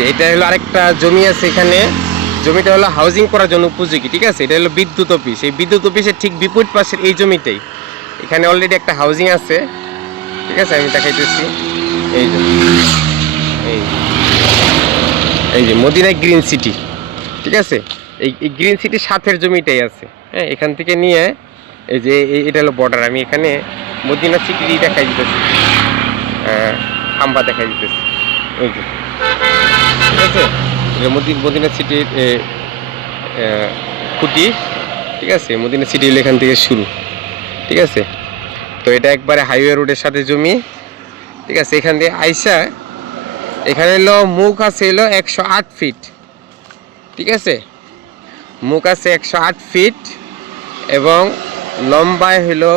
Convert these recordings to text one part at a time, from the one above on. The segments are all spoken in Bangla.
যে এটা হলো আরেকটা জমি আছে এখানে, জমিটা হলো হাউজিং করার জন্য উপযোগী, ঠিক আছে। এটা হলো বিদ্যুৎ অফিস, এই বিদ্যুৎ অফিসের ঠিক বিপরীত পাশের এই জমিটাই, এখানে অলরেডি একটা হাউজিং আছে, ঠিক আছে। আমি দেখাইতেছি, এই যে এই এই যে মদিনা গ্রিন সিটি, ঠিক আছে। এই গ্রিন সিটির সাথের জমিটাই আছে, হ্যাঁ। এখান থেকে নিয়ে এই যে এটা হলো বর্ডার, আমি এখানে মদিনা সিটি দেখাই দিতেছি, খাম্বা দেখাই দিতেছি, এই যে, ঠিক আছে। মদিনা সিটির খুঁটি, ঠিক আছে। মদিনা সিটি হলো এখান থেকে শুরু, ঠিক আছে। তো এটা একবারে হাইওয়ে রোডের সাথে জমি, ঠিক আছে। এখান দিয়ে আইসা এখানে হলো মুখ আছে হলো 108 ফিট, ঠিক আছে। মুখ আছে 108 ফিট এবং লম্বায় হলো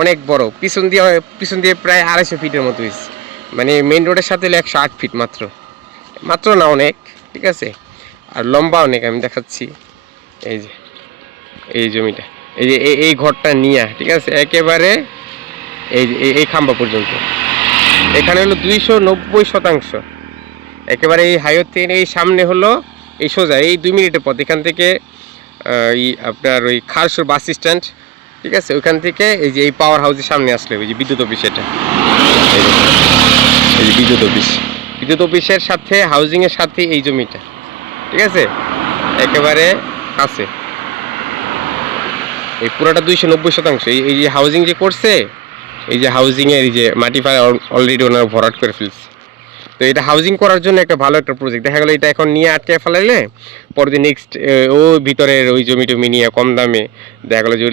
অনেক বড়, পিছন দিয়ে প্রায় 250 ফিটের মতো হয়েছে, মানে মেইন রোডের সাথে হলো 108 ফিট মাত্র না, অনেক, ঠিক আছে। আর লম্বা অনেক, আমি দেখাচ্ছি, এই যে এই জমিটা, এই যে এই ঘরটা নিয়া, ঠিক আছে, একেবারে এই খাম্বা পর্যন্ত। এখানে হলো 290%, একেবারে এই হাইওয়ে থেকে এই সামনে হলো এই সোজা এই 2 মিনিটের পথ এখান থেকে, আপনার ওই খারসুর বাস স্ট্যান্ড, ঠিক আছে। ওইখান থেকে এই যে এই পাওয়ার হাউসের সামনে আসলে ওই যে বিদ্যুৎ অফিস, এটা এই যে বিদ্যুৎ অফিসের সাথে হাউজিংয়ের সাথে এই জমিটা, ঠিক আছে, একেবারে আছে। এই পুরোটা 290%। এই যে হাউজিং যে করছে, এই যে হাউজিংয়ের এই যে মাটি ফাড়া অলরেডি ওনারা ভরাট করে ফেলছে। তো এটা হাউজিং করার জন্য একটা ভালো একটা প্রজেক্ট। দেখা গেলো এটা এখন নিয়ে আটকে ফেলাইলে পরে নেক্সট ও ভিতরের ওই জমি টমি নিয়ে কম দামে দেখা গেলো যে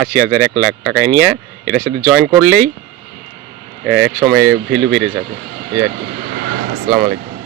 80,000 1 লাখ টাকায় নিয়ে এটার সাথে জয়েন করলেই এক সময় ভ্যালু বেড়ে যাবে, এই আর কি। আসসালামু আলাইকুম।